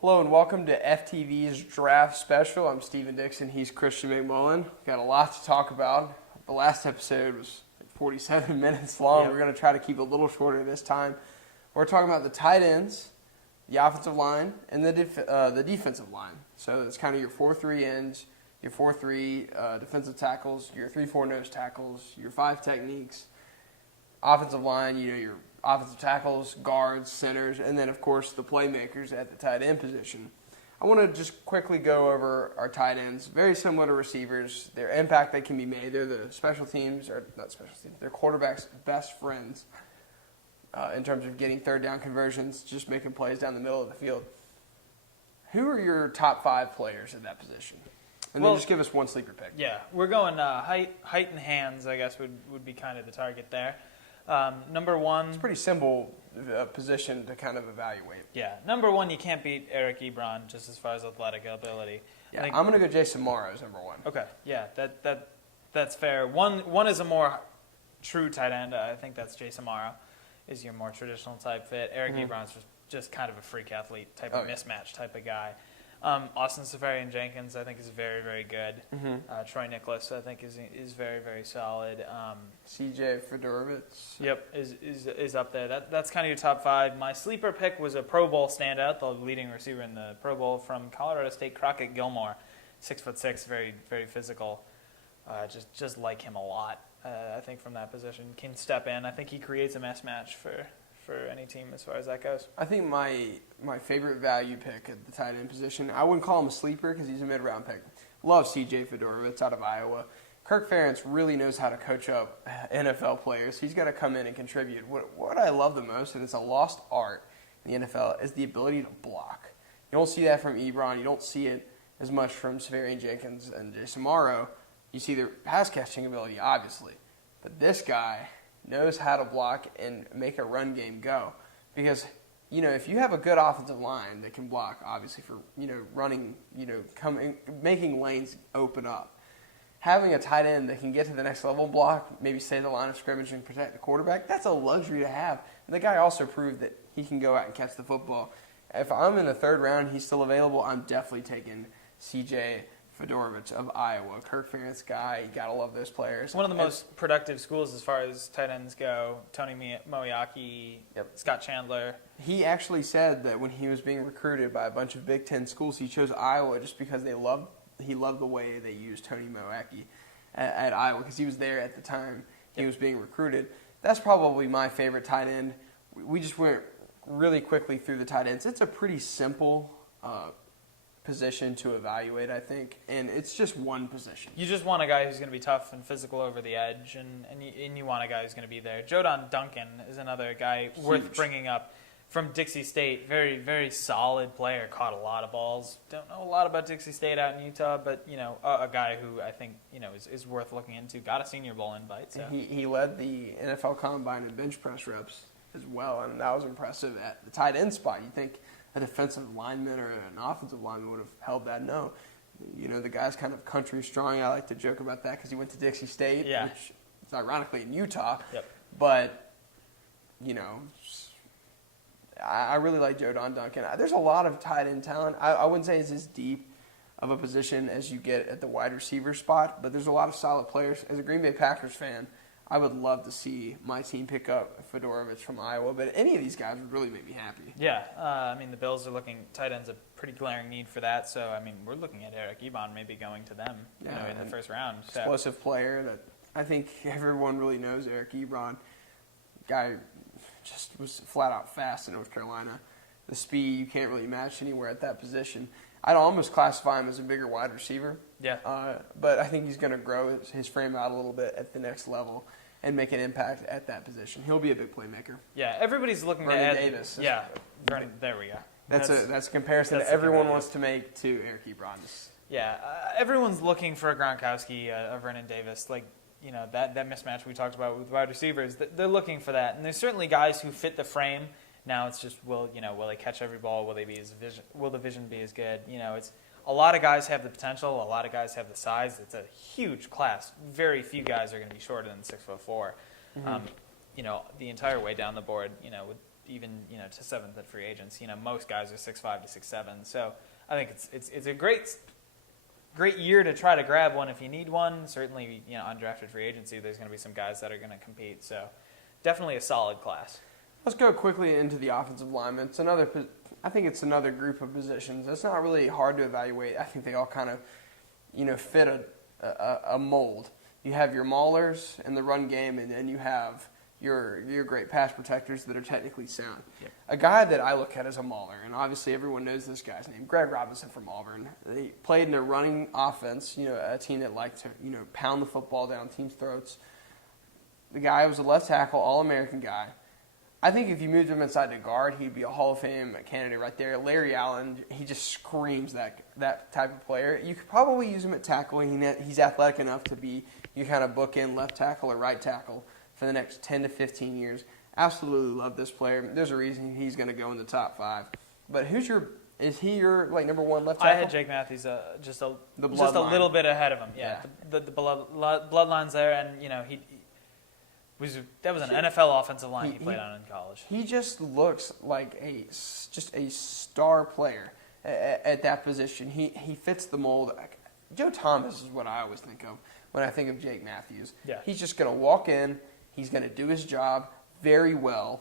Hello and welcome to FTV's Draft Special. I'm Stephen Dixon. He's Christian McMullen. Got a lot to talk about. The last episode was 47 minutes long. Yep. We're going to try to keep it a little shorter this time. We're talking about the tight ends, the offensive line, and the defensive line. So it's kind of your 4-3 ends, your 4-3 defensive tackles, your 3-4 nose tackles, your 5 techniques, offensive line, your offensive tackles, guards, centers, and then, of course, the playmakers at the tight end position. I want to just quickly go over our tight ends. Very similar to receivers. Their impact that can be made. They're the special teams, or not special teams, they're quarterback's best friends in terms of getting third down conversions, just making plays down the middle of the field. Who are your top 5 players at that position? And then just give us one sleeper pick. Yeah, we're going height and hands, I guess, would be kind of the target there. Number 1. It's a pretty simple position to kind of evaluate. Yeah. Number 1, you can't beat Eric Ebron just as far as athletic ability. Yeah, I'm going to go Jason Morrow as number 1. Okay. Yeah, that's fair. One is a more true tight end. I think that's Jason Morrow is your more traditional type fit. Eric Ebron's just kind of a freak athlete type of mismatch type of guy. Austin Safarian-Jenkins, I think, is very, very good. Troy Nicholas, I think, is very, very solid. C.J. Fedorovich. Yep, is up there. That's kind of your top 5. My sleeper pick was a Pro Bowl standout, the leading receiver in the Pro Bowl from Colorado State, Crockett Gilmore, 6'6", very, very physical. Just like him a lot. I think from that position can step in. I think he creates a mismatch for any team as far as that goes. I think my favorite value pick at the tight end position, I wouldn't call him a sleeper because he's a mid-round pick. Love C.J. Fedorovich out of Iowa. Kirk Ferentz really knows how to coach up NFL players. He's got to come in and contribute. What I love the most, and it's a lost art in the NFL, is the ability to block. You don't see that from Ebron. You don't see it as much from Safarian-Jenkins and Jason Morrow. You see their pass-catching ability, obviously. But this guy knows how to block and make a run game go. Because, if you have a good offensive line that can block, obviously, for, running, making lanes open up, having a tight end that can get to the next level block, maybe stay in the line of scrimmage and protect the quarterback, that's a luxury to have. And the guy also proved that he can go out and catch the football. If I'm in the 3rd round, he's still available, I'm definitely taking C.J. Fedorovich of Iowa. Kirk Ferentz guy, you gotta love those players. One of the most productive schools as far as tight ends go. Tony Moeaki, Scott Chandler. He actually said that when he was being recruited by a bunch of Big Ten schools, he chose Iowa just because he loved the way they used Tony Moeaki at Iowa because he was there at the time he was being recruited. That's probably my favorite tight end. We just went really quickly through the tight ends. It's a pretty simple position to evaluate, I think, and it's just one position. You just want a guy who's going to be tough and physical over the edge, and you want a guy who's going to be there. Jodon Duncan is another guy worth bringing up from Dixie State. Very, very solid player. Caught a lot of balls. Don't know a lot about Dixie State out in Utah, but a guy who I think is worth looking into. Got a Senior Bowl invite. So he led the NFL Combine in bench press reps as well, and that was impressive at the tight end spot. You think a defensive lineman or an offensive lineman would have held that. No. The guy's kind of country strong. I like to joke about that because he went to Dixie State, which is ironically in Utah. Yep. But, I really like Jodon Duncan. There's a lot of tight end talent. I wouldn't say it's as deep of a position as you get at the wide receiver spot, but there's a lot of solid players. As a Green Bay Packers fan, I would love to see my team pick up Fedorovich from Iowa, but any of these guys would really make me happy. Yeah, the Bills are looking tight ends a pretty glaring need for that. So we're looking at Eric Ebron maybe going to them, in the 1st round. So. Explosive player that I think everyone really knows. Eric Ebron, guy just was flat out fast in North Carolina. The speed you can't really match anywhere at that position. I'd almost classify him as a bigger wide receiver. Yeah. But I think he's going to grow his frame out a little bit at the next level and make an impact at that position. He'll be a big playmaker. Yeah, everybody's looking Vernon to add Davis. Yeah, Vernon, there we go. That's a comparison that everyone wants to make to Eric Ebron. Yeah, everyone's looking for a Gronkowski, a Vernon Davis, that mismatch we talked about with wide receivers. They're looking for that, and there's certainly guys who fit the frame. Now it's just will they catch every ball? Will the vision be as good? It's a lot of guys have the potential. A lot of guys have the size. It's a huge class. Very few guys are going to be shorter than 6'4". The entire way down the board. With even to 7th at free agents. Most guys are 6'5" to 6'7", so I think it's a great year to try to grab one if you need one. Certainly, undrafted free agency, there's going to be some guys that are going to compete. So definitely a solid class. Let's go quickly into the offensive linemen. I think it's another group of positions. It's not really hard to evaluate. I think they all kind of, fit a mold. You have your maulers in the run game, and then you have your great pass protectors that are technically sound. Yep. A guy that I look at as a mauler, and obviously everyone knows this guy's name, Greg Robinson from Auburn. They played in their running offense, a team that liked to, pound the football down teams' throats. The guy was a left tackle, All-American guy. I think if you moved him inside the guard, he'd be a Hall of Fame candidate right there. Larry Allen, he just screams that type of player. You could probably use him at tackle. He's athletic enough to be your kind of bookend left tackle or right tackle for the next 10 to 15 years. Absolutely love this player. There's a reason he's going to go in the top 5. But is he your number 1 left tackle? I had Jake Matthews just a little bit ahead of him. Yeah. The bloodline's there, and that was an NFL offensive line he played on in college. He just looks like a star player at that position. He fits the mold. Joe Thomas is what I always think of when I think of Jake Matthews. Yeah. He's just going to walk in. He's going to do his job very well,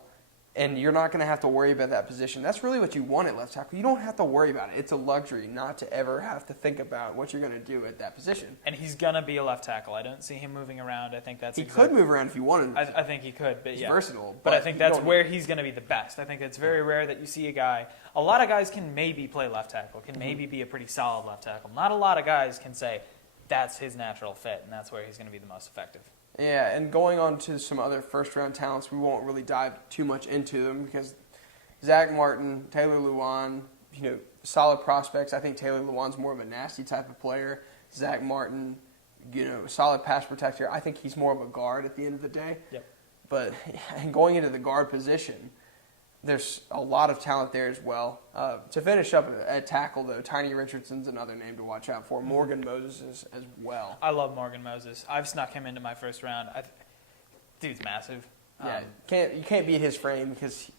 and you're not going to have to worry about that position. That's really what you want at left tackle. You don't have to worry about it. It's a luxury not to ever have to think about what you're going to do at that position. And he's going to be a left tackle. I don't see him moving around. I think he could move around if you wanted him to. I think he could, but he's versatile. But I think that's where he's going to be the best. I think it's very rare that you see a guy. A lot of guys can maybe play left tackle, can maybe be a pretty solid left tackle. Not a lot of guys can say that's his natural fit, and that's where he's going to be the most effective. Yeah, and going on to some other first-round talents, we won't really dive too much into them because Zach Martin, Taylor Lewan, solid prospects. I think Taylor Lewan's more of a nasty type of player. Zach Martin, solid pass protector. I think he's more of a guard at the end of the day. Yep. But going into the guard position, there's a lot of talent there as well. To finish up at tackle, though, Tiny Richardson's another name to watch out for. Morgan Moses as well. I love Morgan Moses. I've snuck him into my first round. Dude's massive. Yeah, you can't beat his frame because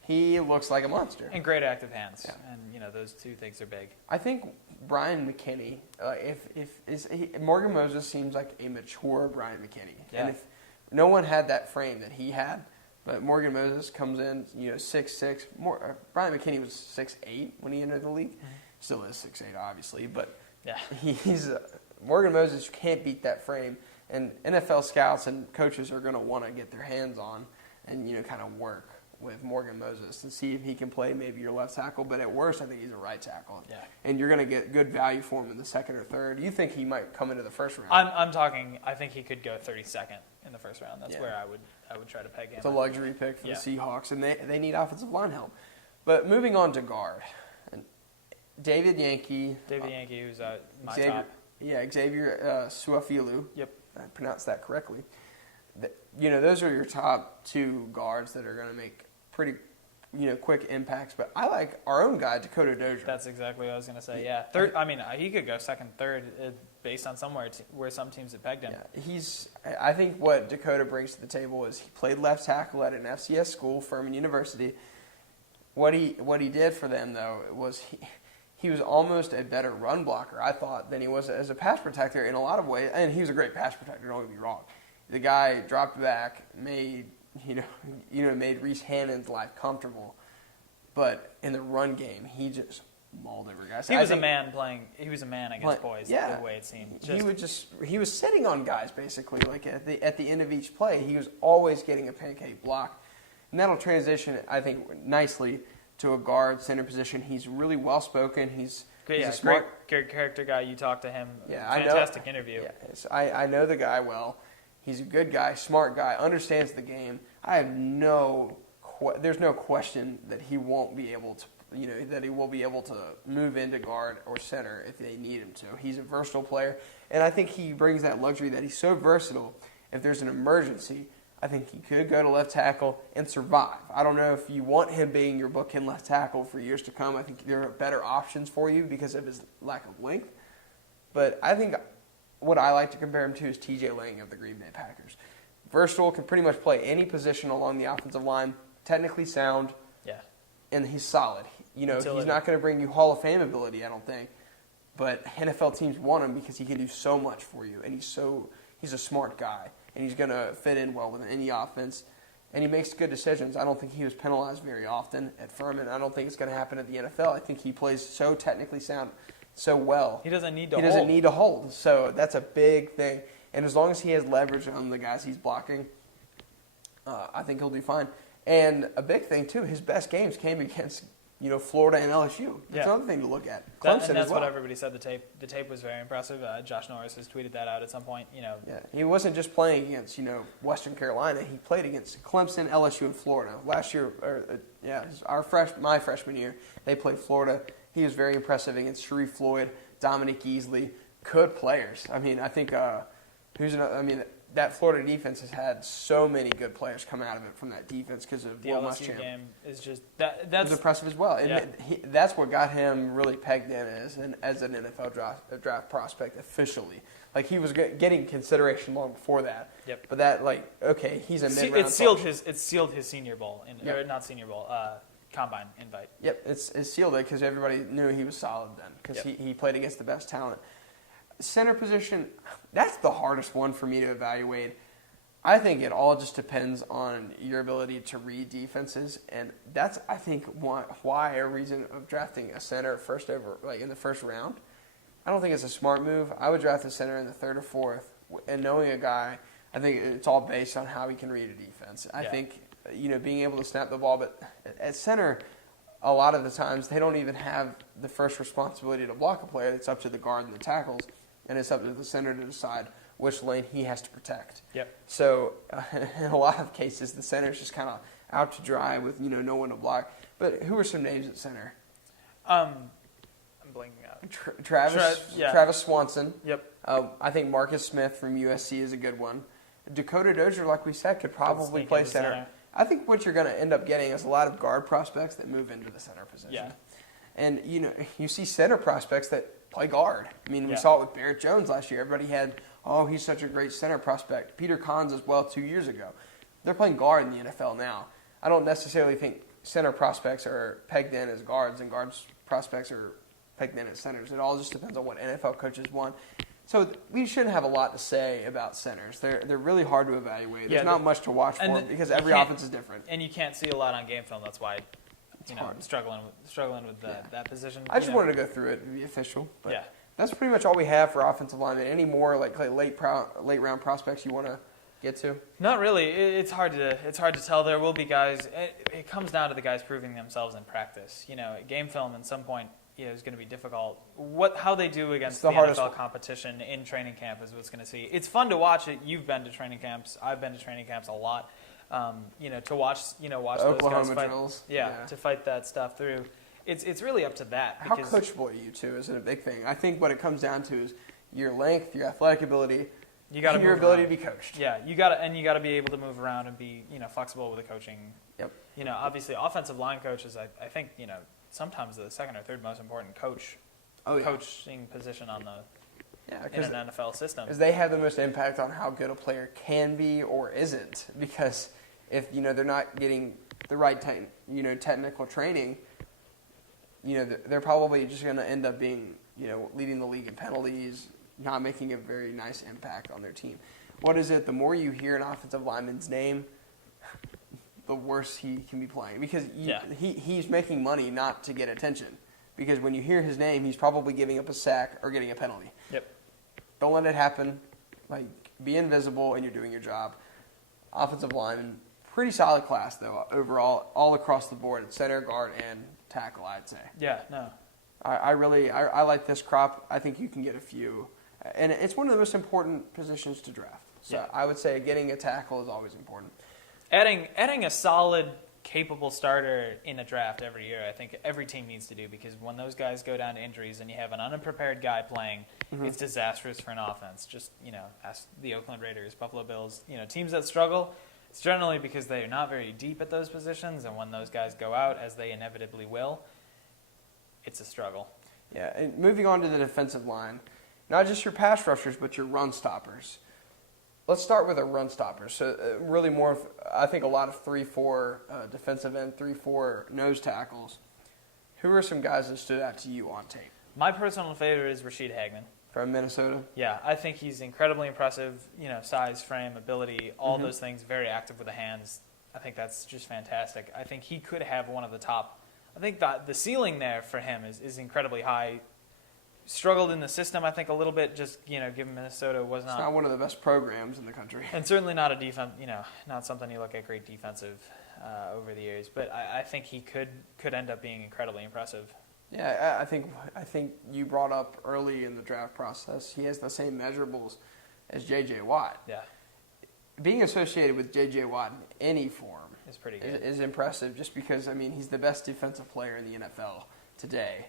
he looks like a monster. And great active hands. Yeah. And, those two things are big. I think Brian McKinney, Morgan Moses seems like a mature Brian McKinney. Yeah. And if no one had that frame that he had, but Morgan Moses comes in, 6'6". Brian McKinney was 6'8" when he entered the league. Mm-hmm. Still is 6'8", obviously, but yeah, he's Morgan Moses. You can't beat that frame, and NFL scouts and coaches are going to want to get their hands on and kind of work with Morgan Moses and see if he can play maybe your left tackle. But at worst, I think he's a right tackle. Yeah, and you're going to get good value for him in the second or third. You think he might come into the first round? I'm talking. I think he could go 32nd in the first round. That's where I would try to peg him. It's a luxury pick for the Seahawks, and they need offensive line help. But moving on to guard, David Yankee, who's my Xavier, top. Yeah, Xavier Suafilu. Yep, I pronounced that correctly. Those are your top 2 guards that are going to make pretty, quick impacts. But I like our own guy, Dakota Dozier. That's exactly what I was going to say. Yeah, third. I mean, he could go second, third, based on where some teams have pegged him. Yeah, I think what Dakota brings to the table is he played left tackle at an FCS school, Furman University. What he did for them though was he was almost a better run blocker, I thought, than he was as a pass protector in a lot of ways. And he was a great pass protector. Don't get me wrong. The guy dropped back, made Reese Hannon's life comfortable, but in the run game, he just mauled every guy. So he was a man against boys. Yeah, the way it seemed. He was sitting on guys basically. Like at the end of each play, he was always getting a pancake block, and that'll transition, I think, nicely to a guard center position. He's really well spoken. He's a smart, great character guy. You talked to him. Yeah, fantastic interview. Yeah, I know the guy well. He's a good guy, smart guy, understands the game. I have there's no question that he won't be able to, that he will be able to move into guard or center if they need him to. He's a versatile player, and I think he brings that luxury that he's so versatile. If there's an emergency, I think he could go to left tackle and survive. I don't know if you want him being your bookend left tackle for years to come. I think there are better options for you because of his lack of length. But I think what I like to compare him to is T.J. Lang of the Green Bay Packers. Versatile, can pretty much play any position along the offensive line, technically sound, and he's solid. You know, Utility. he's not going to bring you Hall of Fame ability, I don't think. But NFL teams want him because he can do so much for you, and he's a smart guy, and he's going to fit in well with any offense, and he makes good decisions. I don't think he was penalized very often at Furman. I don't think it's going to happen at the NFL. I think he plays so technically sound, so well. He doesn't need to hold. He doesn't need to hold, so that's a big thing. And as long as he has leverage on the guys he's blocking, I think he'll do fine. And a big thing, too, his best games came against Florida and LSU. That's another thing to look at. Clemson and that's as well. what everybody said. The tape was very impressive. Josh Norris has tweeted that out at some point. Yeah, he wasn't just playing against Western Carolina. He played against Clemson, LSU, and Florida last year. My freshman year, they played Florida. He was very impressive against Sharif Floyd, Dominic Easley, good players. I mean, I think that Florida defense has had so many good players come out of it from that defense because of the Will LSU Muschamp. game is just that's impressive as well. And that's what got him really pegged in as an NFL draft prospect officially. Like he was getting consideration long before that. Yep. But that he's a mid-round. It sealed his Senior Bowl or not Senior Bowl Combine invite. Yep, it's sealed it because everybody knew he was solid then because he played against the best talent. Center position, that's the hardest one for me to evaluate. I think it all just depends on your ability to read defenses, and that's, I think, why a reason of drafting a center in the first round. I don't think it's a smart move. I would draft a center in the third or fourth, and knowing a guy, I think it's all based on how he can read a defense. I think, being able to snap the ball, but at center, a lot of the times they don't even have the first responsibility to block a player. It's up to the guard and the tackles. And it's up to the center to decide which lane he has to protect. Yep. So in a lot of cases, the center's just kind of out to dry with no one to block. But who are some names at center? I'm blanking out. Travis Swanson. Yep. I think Marcus Smith from USC is a good one. Dakota Dozier, like we said, could probably play center. I think what you're going to end up getting is a lot of guard prospects that move into the center position. Yeah. And you see center prospects that play guard. I mean, we saw it with Barrett Jones last year. Everybody had, he's such a great center prospect. Peter Kahns as well 2 years ago. They're playing guard in the NFL now. I don't necessarily think center prospects are pegged in as guards and guards prospects are pegged in as centers. It all just depends on what NFL coaches want. So we shouldn't have a lot to say about centers. They're really hard to evaluate. There's not much to watch for because every offense is different. And you can't see a lot on game film. That's why I'm struggling with that position. I just wanted to go through it and be official. But that's pretty much all we have for offensive linemen. Any more like late round prospects you want to get to? Not really. It's hard to tell. There will be guys. It comes down to the guys proving themselves in practice. Game film at some point is going to be difficult. How they do against the NFL competition in training camp is what's going to see. It's fun to watch it. You've been to training camps. I've been to training camps a lot. To watch those guys fight, drills. To fight that stuff through. It's really up to that. How coachable are you too isn't a big thing. I think what it comes down to is your length, your athletic ability, and your ability to be coached. Yeah, you got to be able to move around and be flexible with the coaching. Yep. Obviously, offensive line coaches. I think sometimes the second or third most important coaching position on in an NFL system. Because they have the most impact on how good a player can be or isn't. Because if they're not getting the right technical training, they're probably just going to end up being leading the league in penalties, not making a very nice impact on their team. What is it? The more you hear an offensive lineman's name, the worse he can be playing because he's making money not to get attention. Because when you hear his name, he's probably giving up a sack or getting a penalty. Yep. Don't let it happen. Be invisible and you're doing your job. Offensive lineman, pretty solid class though overall, all across the board at center, guard, and tackle. I'd say. Yeah. No. I like this crop. I think you can get a few, and it's one of the most important positions to draft. So I would say getting a tackle is always important. Adding a solid, capable starter in a draft every year, I think every team needs to do because when those guys go down to injuries and you have an unprepared guy playing, it's disastrous for an offense. Just ask the Oakland Raiders, Buffalo Bills, teams that struggle. It's generally because they are not very deep at those positions, and when those guys go out, as they inevitably will, it's a struggle. Yeah, and moving on to the defensive line, not just your pass rushers, but your run stoppers. let's start with a run stopper. So really more of, I think a lot of 3-4 defensive end, 3-4 nose tackles. Who are some guys that stood out to you on tape? My personal favorite is Rashid Hagman. From Minnesota? Yeah, I think he's incredibly impressive, size, frame, ability, all those things, very active with the hands. I think that's just fantastic. I think he could have one of the top. I think the ceiling there for him is incredibly high. Struggled in the system, I think, a little bit, just, given Minnesota was It's not one of the best programs in the country. And certainly not a defense, not something you look at great defensive over the years. But I think he could end up being incredibly impressive. Yeah, I think you brought up early in the draft process, he has the same measurables as J.J. Watt. Yeah. Being associated with J.J. Watt in any form is pretty good. Is impressive just because, he's the best defensive player in the NFL today.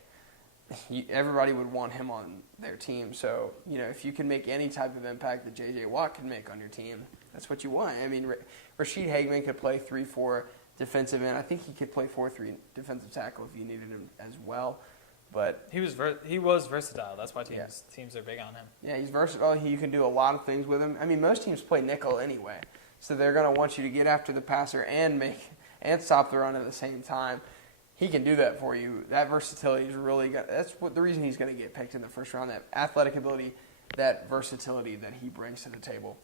Everybody would want him on their team. So, if you can make any type of impact that J.J. Watt can make on your team, that's what you want. Rashid Hagman could play 3-4 defensive end. I think he could play 4-3 defensive tackle if you needed him as well. But he was versatile. That's why teams are big on him. Yeah, he's versatile. You can do a lot of things with him. Most teams play nickel anyway, so they're going to want you to get after the passer and stop the run at the same time. He can do that for you. That versatility is really good. That's the reason he's going to get picked in the first round. That athletic ability, that versatility that he brings to the table.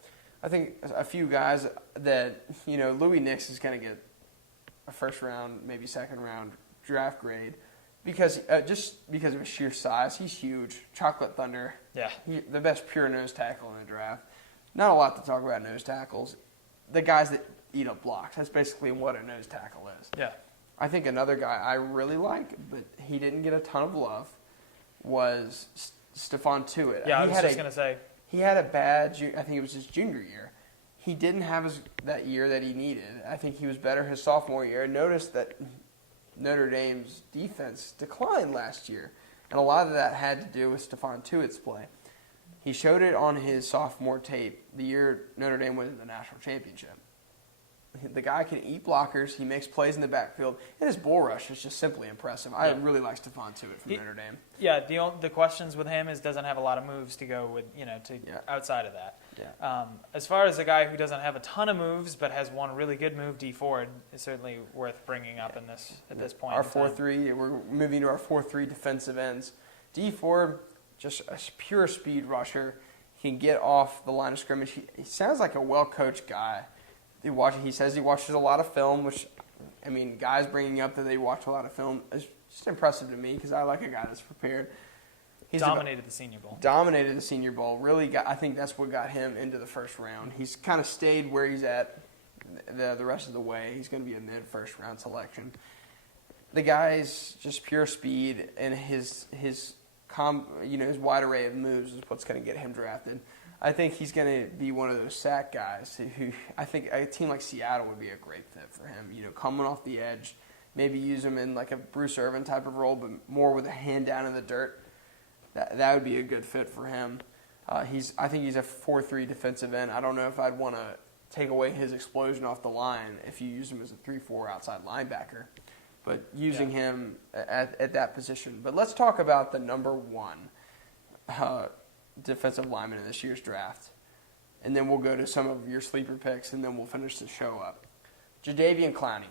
I think a few guys that Louis Nix is going to get a first round, maybe second round draft grade because of his sheer size. He's huge. Chocolate Thunder. Yeah. The best pure nose tackle in the draft. Not a lot to talk about nose tackles. The guys that eat up blocks. That's basically what a nose tackle is. Yeah. I think another guy I really like, but he didn't get a ton of love, was Stephon Tuitt. Yeah, I was just going to say. He had a bad, I think it was his junior year. He didn't have that year that he needed. I think he was better his sophomore year. Notice that Notre Dame's defense declined last year, and a lot of that had to do with Stephon Tuitt's play. He showed it on his sophomore tape the year Notre Dame won the national championship. The guy can eat blockers. He makes plays in the backfield. And his bull rush is just simply impressive. I really like Stephon Tuitt from Notre Dame. Yeah, the questions with him is doesn't have a lot of moves to go with, outside of that. Yeah. As far as a guy who doesn't have a ton of moves but has one really good move, D Ford is certainly worth bringing up at this point. Our 4-3, we're moving to our 4-3 defensive ends. D Ford, just a pure speed rusher. He can get off the line of scrimmage. He sounds like a well-coached guy. He says he watches a lot of film, which, guys bringing up that they watch a lot of film is just impressive to me because I like a guy that's prepared. He's dominated the Senior Bowl. Dominated the Senior Bowl. Really, I think that's what got him into the first round. He's kind of stayed where he's at the rest of the way. He's going to be a mid-first round selection. The guy's just pure speed, and his wide array of moves is what's going to get him drafted. I think he's going to be one of those sack guys who I think a team like Seattle would be a great fit for him. Coming off the edge, maybe use him in like a Bruce Irvin type of role, but more with a hand down in the dirt. That would be a good fit for him. I think he's a 4-3 defensive end. I don't know if I'd want to take away his explosion off the line if you use him as a 3-4 outside linebacker, but using him at that position. But let's talk about the number one defensive lineman in this year's draft. And then we'll go to some of your sleeper picks, and then we'll finish the show up. Jadeveon Clowney.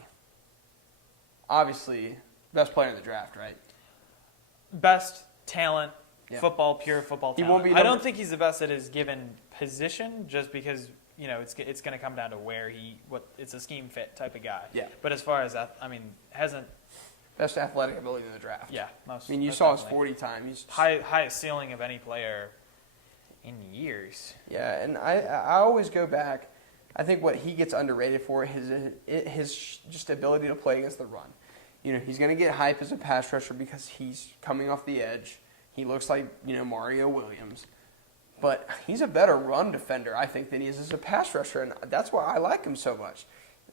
Obviously, best player in the draft, right? Best talent, pure football talent. He won't be I don't think he's the best at his given position just because, it's going to come down to it's a scheme fit type of guy. Yeah. But as far as that, hasn't... Best athletic ability in the draft. Yeah. You saw his 40 time. He's highest ceiling of any player in years. Yeah, and I always go back. I think what he gets underrated for his just ability to play against the run. He's going to get hype as a pass rusher because he's coming off the edge. He looks like, Mario Williams. But he's a better run defender, I think, than he is as a pass rusher, and that's why I like him so much.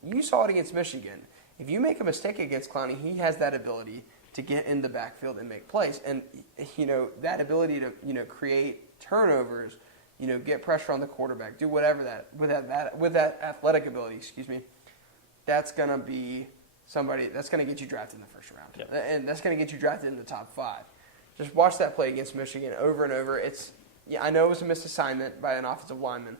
You saw it against Michigan. If you make a mistake against Clowney, he has that ability to get in the backfield and make plays. And, that ability to, create turnovers, get pressure on the quarterback, do whatever with that athletic ability, that's going to be somebody that's going to get you drafted in the first round. Yep. And that's going to get you drafted in the top 5. Just watch that play against Michigan over and over. I know it was a missed assignment by an offensive lineman,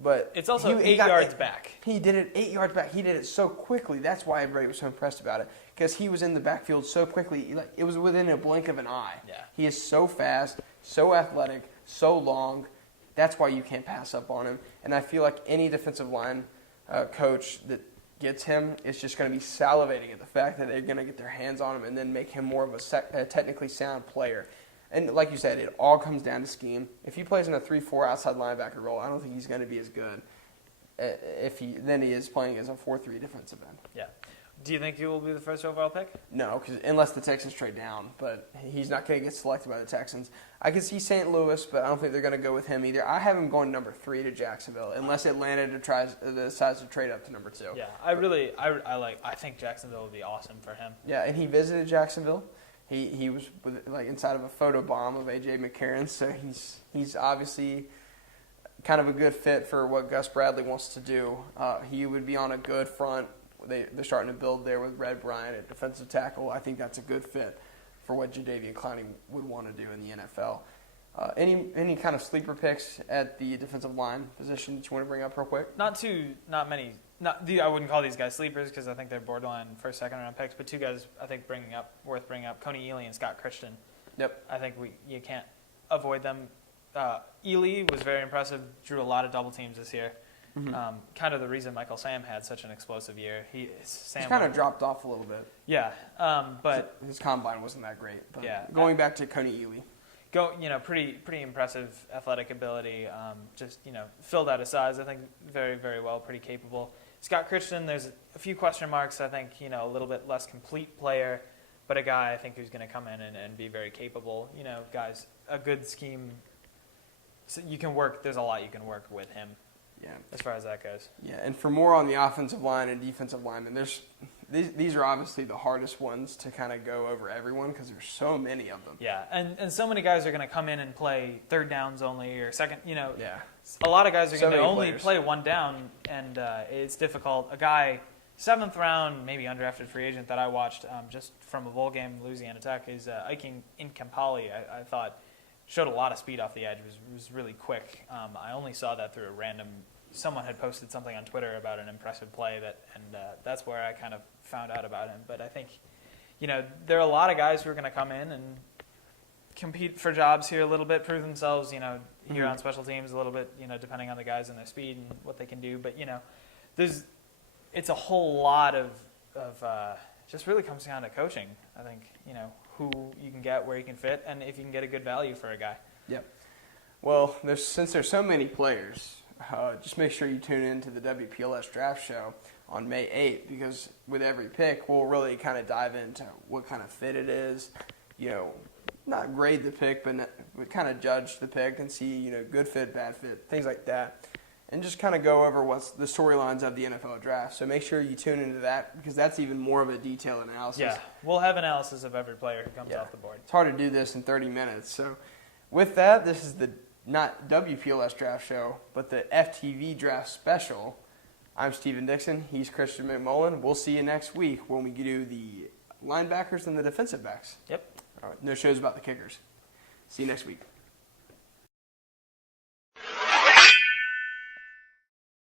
But It's also he 8 got yards back. He did it 8 yards back. He did it so quickly. That's why everybody was so impressed about it, because he was in the backfield so quickly. Like, it was within a blink of an eye. Yeah. He is so fast, so athletic, so long. That's why you can't pass up on him. And I feel like any defensive line coach that gets him is just going to be salivating at the fact that they're going to get their hands on him and then make him more of a technically sound player. And like you said, it all comes down to scheme. If he plays in a 3-4 outside linebacker role, I don't think he's going to be as good than he is playing as a 4-3 defensive end. Yeah. Do you think he will be the first overall pick? No, unless the Texans trade down. But he's not going to get selected by the Texans. I can see St. Louis, but I don't think they're going to go with him either. I have him going number 3 to Jacksonville, unless Atlanta decides to trade up to number 2. Yeah, I think Jacksonville would be awesome for him. Yeah, and he visited Jacksonville. He was inside of a photo bomb of A.J. McCarron, so he's obviously kind of a good fit for what Gus Bradley wants to do. He would be on a good front. They're starting to build there with Red Bryant at defensive tackle. I think that's a good fit for what Jadeveon Clowney would want to do in the NFL. Any kind of sleeper picks at the defensive line position that you want to bring up real quick? Not many. I wouldn't call these guys sleepers because I think they're borderline first, second round picks. But 2 guys I think worth bringing up: Coney Ealy and Scott Christian. Yep. I think you can't avoid them. Ealy was very impressive. Drew a lot of double teams this year. Mm-hmm. Kind of the reason Michael Sam had such an explosive year. He's kind of dropped off a little bit. Yeah, but his combine wasn't that great. But yeah, going back to Coney Ealy. Pretty impressive athletic ability. Just filled out his size. I think very, very well. Pretty capable. Scott Christian, there's a few question marks. I think a little bit less complete player, but a guy I think who's going to come in and be very capable. Guys, a good scheme. So you can work. There's a lot you can work with him. Yeah. As far as that goes. Yeah, and for more on the offensive line and defensive linemen, these are obviously the hardest ones to kind of go over everyone because there's so many of them. Yeah, and so many guys are going to come in and play third downs only or second. Yeah. A lot of guys are going to only players. play one down, and it's difficult. A guy, 7th round, maybe undrafted free agent that I watched just from a bowl game, Louisiana Tech, is Ike Incampali. I thought showed a lot of speed off the edge. Was really quick. I only saw that through a random. Someone had posted something on Twitter about an impressive play and that's where I kind of found out about him. But I think, there are a lot of guys who are going to come in and compete for jobs here a little bit, prove themselves, here on special teams a little bit, depending on the guys and their speed and what they can do. But it's a whole lot of just really comes down to coaching. I think who you can get, where you can fit, and if you can get a good value for a guy. Yep. Well, since there's so many players, just make sure you tune in to the WPLS Draft Show on May 8th, because with every pick, we'll really kind of dive into what kind of fit it is. Not grade the pick, but we kind of judge the pick and see, good fit, bad fit, things like that. And just kind of go over what's the storylines of the NFL draft. So make sure you tune into that, because that's even more of a detailed analysis. Yeah, we'll have analysis of every player who comes off the board. It's hard to do this in 30 minutes. So with that, this is the not WPLS Draft Show, but the FTV Draft Special. I'm Steven Dixon. He's Christian McMullen. We'll see you next week when we do the linebackers and the defensive backs. Yep. All right, no shows about the kickers. See you next week.